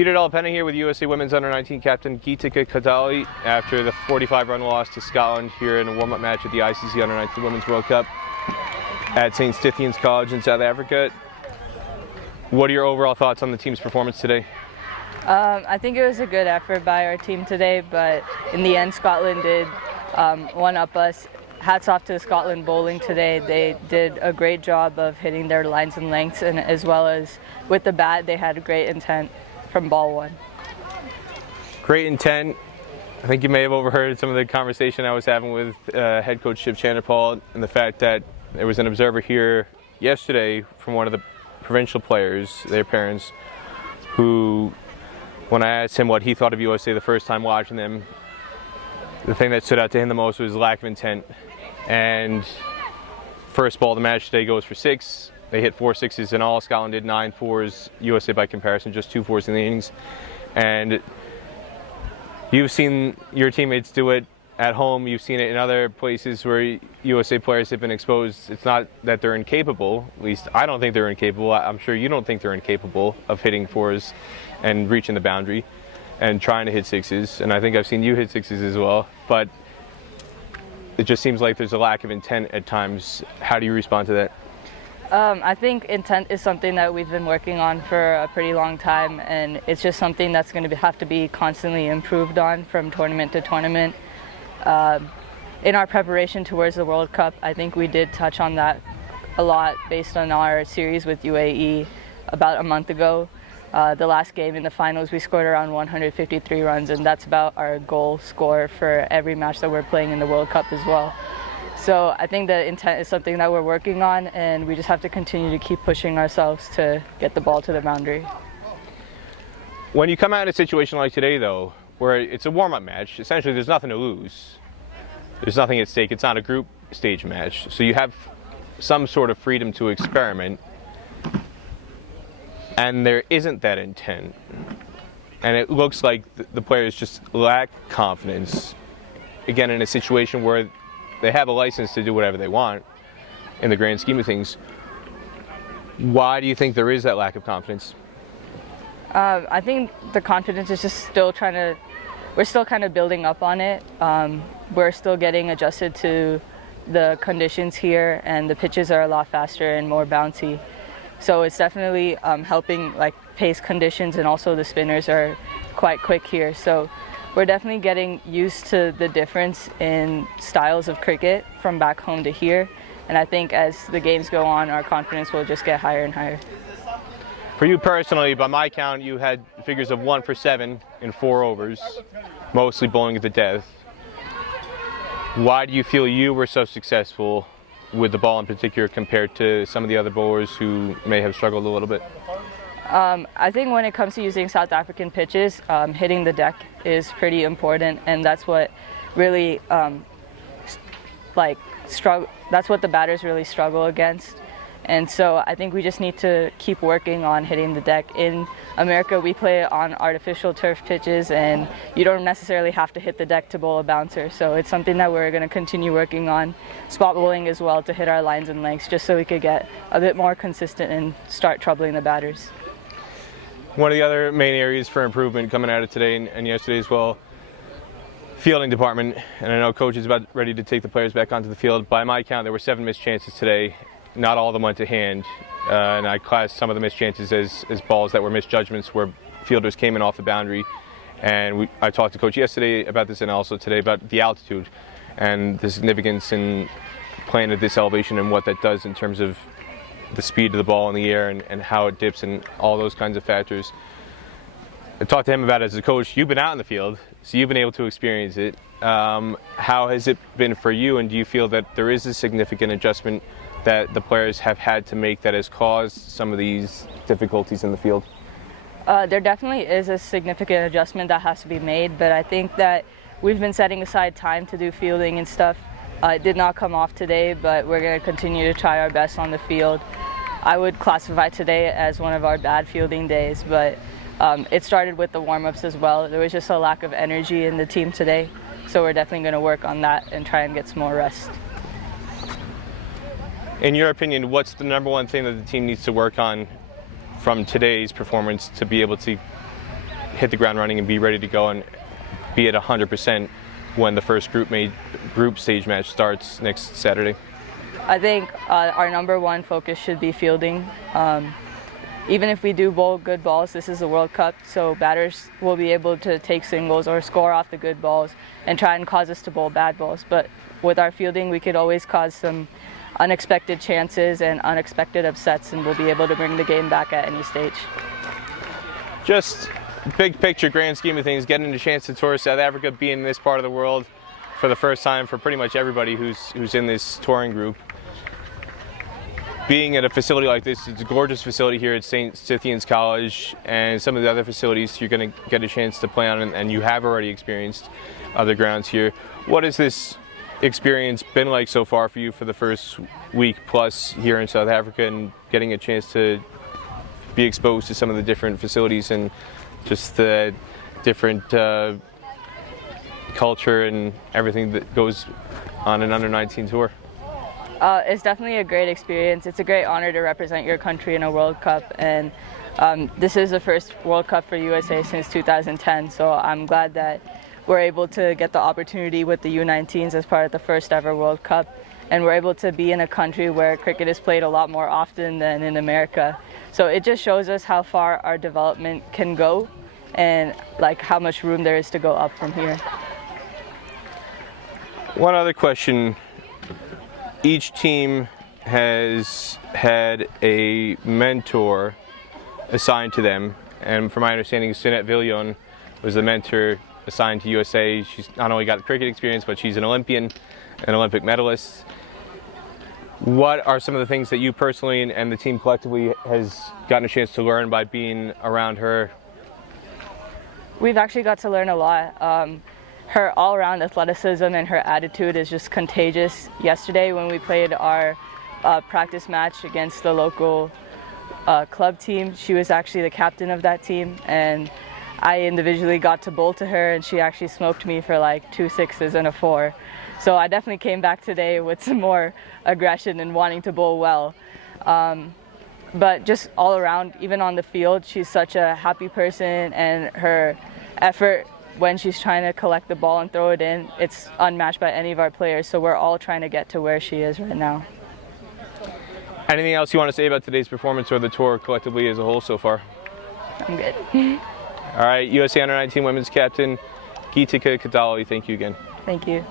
Peter Delapenna here with USA Women's Under-19 captain Geetika Kodali after the 45-run loss to Scotland here in a warm-up match at the ICC Under-19 Women's World Cup at St. Stithians College in South Africa. What are your overall thoughts on the team's performance today? I think it was a good effort by our team today, but in the end Scotland did one-up us. Hats off to Scotland bowling today. They did a great job of hitting their lines and lengths, and as well as with the bat, they had a great intent from ball one. Great intent. I think you may have overheard some of the conversation I was having with head coach Shiv Chanderpaul, and the fact that there was an observer here yesterday from one of the provincial players, their parents, who, when I asked him what he thought of USA the first time watching them, the thing that stood out to him the most was lack of intent. And first ball of the match today goes for 6. They hit 4 sixes in all. Scotland did 9 fours. USA, by comparison, just 2 fours in the innings. And you've seen your teammates do it at home. You've seen it in other places where USA players have been exposed. It's not that they're incapable. At least I don't think they're incapable. I'm sure you don't think they're incapable of hitting 4s and reaching the boundary and trying to hit 6s. And I think I've seen you hit 6s as well. But it just seems like there's a lack of intent at times. How do you respond to that? I think intent is something that we've been working on for a pretty long time, and it's just something that's going to have to be constantly improved on from tournament to tournament. In our preparation towards the World Cup, I think we did touch on that a lot based on our series with UAE about a month ago. The last game in the finals, we scored around 153 runs, and that's about our goal score for every match that we're playing in the World Cup as well. So I think the intent is something that we're working on, and we just have to continue to keep pushing ourselves to get the ball to the boundary. When you come out in a situation like today, though, where it's a warm-up match, essentially there's nothing to lose. There's nothing at stake. It's not a group stage match. So you have some sort of freedom to experiment, and there isn't that intent. And it looks like the players just lack confidence, again, in a situation where they have a license to do whatever they want in the grand scheme of things. Why do you think there is that lack of confidence? I think the confidence is just still we're still kind of building up on it. We're still getting adjusted to the conditions here, and the pitches are a lot faster and more bouncy. So it's definitely helping, like pace conditions, and also the spinners are quite quick here. So we're definitely getting used to the difference in styles of cricket from back home to here. And I think as the games go on, our confidence will just get higher and higher. For you personally, by my count, you had figures of 1 for 7 in 4 overs, mostly bowling at the death. Why do you feel you were so successful with the ball in particular compared to some of the other bowlers who may have struggled a little bit? I think when it comes to using South African pitches, hitting the deck is pretty important, and that's what really that's what the batters really struggle against. And so I think we just need to keep working on hitting the deck. In America, we play on artificial turf pitches, and you don't necessarily have to hit the deck to bowl a bouncer. So it's something that we're going to continue working on, spot bowling as well, to hit our lines and lengths, just so we could get a bit more consistent and start troubling the batters. One of the other main areas for improvement coming out of today and yesterday as well, fielding department. And I know coach is about ready to take the players back onto the field. By my count, there were 7 missed chances today. Not all of them went to hand, and I classed some of the missed chances as balls that were misjudgments where fielders came in off the boundary. And I talked to coach yesterday about this, and also today about the altitude and the significance in playing at this elevation and what that does in terms of the speed of the ball in the air and how it dips and all those kinds of factors. I talked to him about it as a coach. You've been out in the field, so you've been able to experience it. How has it been for you, and do you feel that there is a significant adjustment that the players have had to make that has caused some of these difficulties in the field? There definitely is a significant adjustment that has to be made, but I think that we've been setting aside time to do fielding and stuff. It did not come off today, but we're going to continue to try our best on the field. I would classify today as one of our bad fielding days, but it started with the warm-ups as well. There was just a lack of energy in the team today, so we're definitely going to work on that and try and get some more rest. In your opinion, what's the number one thing that the team needs to work on from today's performance to be able to hit the ground running and be ready to go and be at 100% when the first group stage match starts next Saturday? I think our number one focus should be fielding. Even if we do bowl good balls, this is a World Cup, so batters will be able to take singles or score off the good balls and try and cause us to bowl bad balls. But with our fielding, we could always cause some unexpected chances and unexpected upsets, and we'll be able to bring the game back at any stage. Just big picture, grand scheme of things, getting a chance to tour South Africa, being in this part of the world for the first time for pretty much everybody who's in this touring group. Being at a facility like this, it's a gorgeous facility here at Stithians College, and some of the other facilities you're going to get a chance to play on, and you have already experienced other grounds here. What has this experience been like so far for you for the first week plus here in South Africa, and getting a chance to be exposed to some of the different facilities and just the different culture and everything that goes on an under-19 tour? It's definitely a great experience. It's a great honor to represent your country in a World Cup, and this is the first World Cup for USA since 2010, so I'm glad that we're able to get the opportunity with the U19s as part of the first ever World Cup, and we're able to be in a country where cricket is played a lot more often than in America. So it just shows us how far our development can go and like how much room there is to go up from here. One other question. Each team has had a mentor assigned to them, and from my understanding, Sunette Villion was the mentor assigned to USA. She's not only got cricket experience, but she's an Olympian, an Olympic medalist. What are some of the things that you personally and the team collectively has gotten a chance to learn by being around her? We've actually got to learn a lot. Her all-around athleticism and her attitude is just contagious. Yesterday when we played our practice match against the local club team, she was actually the captain of that team, and I individually got to bowl to her, and she actually smoked me for like 2 sixes and a 4. So I definitely came back today with some more aggression and wanting to bowl well. But just all around, even on the field, she's such a happy person, and her effort when she's trying to collect the ball and throw it in, it's unmatched by any of our players, so we're all trying to get to where she is right now. Anything else you want to say about today's performance or the tour collectively as a whole so far? I'm good. All right, USA Under-19 Women's Captain, Geetika Kodali, thank you again. Thank you.